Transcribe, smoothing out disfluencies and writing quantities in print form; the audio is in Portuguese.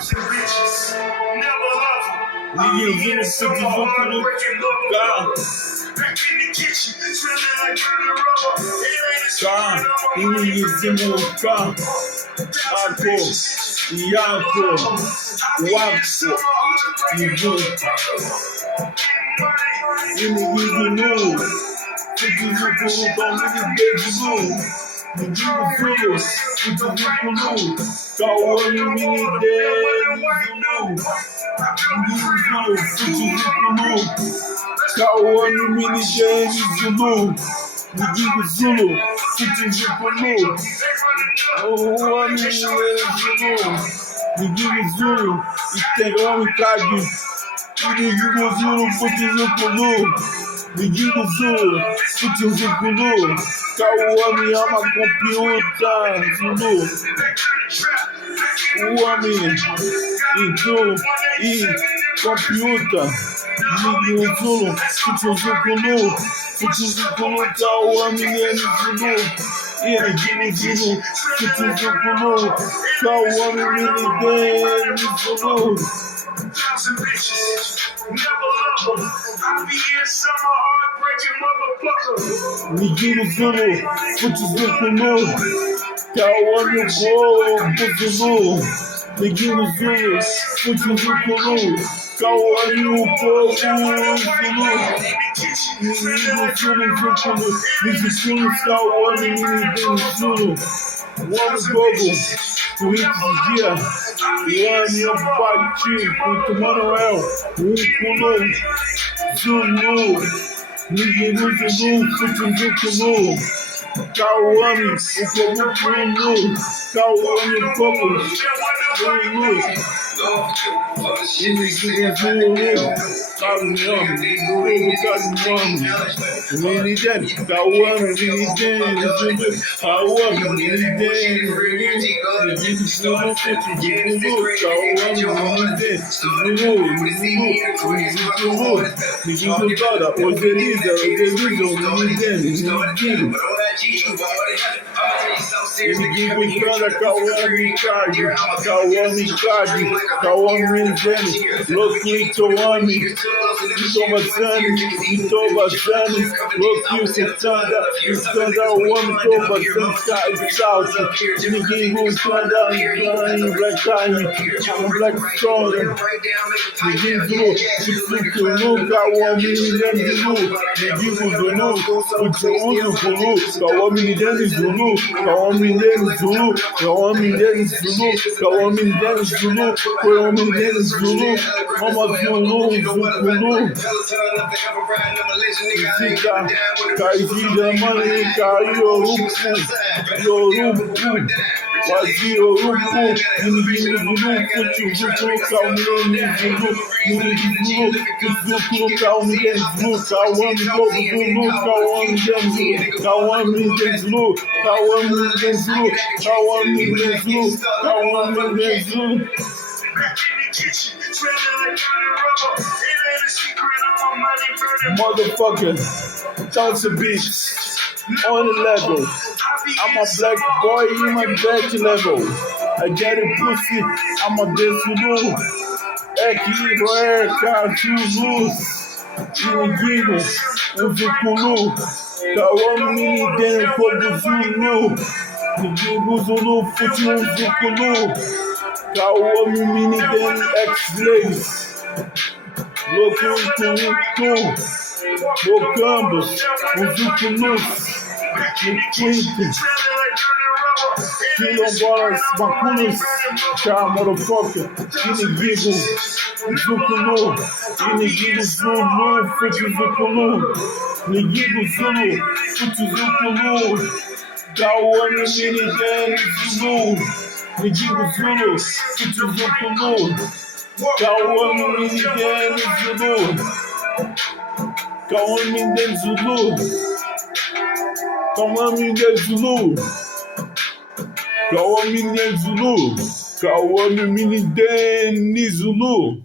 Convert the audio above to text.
Ninguém se desocupou no carro. E ninguém se no carro. Arco, Iaco, Waco, Ibu. E ninguém no se desocupou no beijo. Ninguém se desocupou no Cauane Cauane Mini Dance Zulu. Ninguém Zulu, Futi Zulu. Cauane Mini Zulu. Ninguém Zulu, Instagram Card. Ninguém Zulu, Futi Zulu. Ninguém Zulu, Futi Zulu. Cauane ama computer Zulu. O homem entrou e computer. Ninguém Zulu, Futi Zulu. Futi Zulu, Cauane Zulu. E ninguém Zulu, Futi Zulu. Cauane Zulu. Ninguém Zulu, Futi Zulu. Cauane Zulu. Ninguém Zulu, Futi Zulu. Cauane Zulu. Ninguém Cauane Zulu. O homem Gogo, o hit do dia. O homem Pati, o Manuel, o Kulo, Zulu. Ninguém Zulu, Futi Zulu. Cauane, o Gogo Zulu. Cauane Gogo Zulu. E ninguém Zulu. Caminhão, Mini Dance, Cauane Mini Dance, Cauane Mini Dance, Zulu, Cauane Mini Dance, Zulu, ninguém toda, hoje Elisa, Mini Dance, ninguém controla Cauane Card, Cauane Mini Dance, Louquito Homem. Tobasanes, Louquinho Santanda, o homem Tobasanes, cai salto, ninguém anda em Black Time, Black Stone, ninguém Zulu, Cauane Zulu, ninguém Zulu, Cauane Zulu, Cauane Zulu, Cauane Zulu, Cauane Zulu, Cauane Zulu, Mama Zulu, Zika, Kaizida, Mani, Yorubu, Wazi Yorubu, ninguém Zulu, Futi Zulu, Cauane Zulu, ninguém Zulu, Cauane Zulu, Cauane Zulu, Cauane Zulu, Cauane Zulu, Cauane Zulu. Motherfucker, Chance Beats on the level. I'm a black boy in my back level. I get it pussy, I'm a Zulu. Equipo é Cachulus. Ninguém, o Zulu. Cauane Mini Dance, Fogo Zulu. Ninguém Zulu, Futi Zulu. Cauane Mini Dance, X-Lays. Louquinho, Bocambos, o Zuculus, o Quinto, Quilombolas, Maculos, Motherfucker, Inimigo, Zuculu, Inimigo Zulu, Futi Zuculu, Inimigo Zulu, Futi Zuculu, Cauane Mini Dance Zulu, Inimigo Zulu, Futi Zuculu. Cauane Mini Dance Zulu. Cauane Mini Dance Zulu. Cauane Mini Dance Zulu. Cauane Mini Dance Zulu. Cauane Mini Dance Zulu.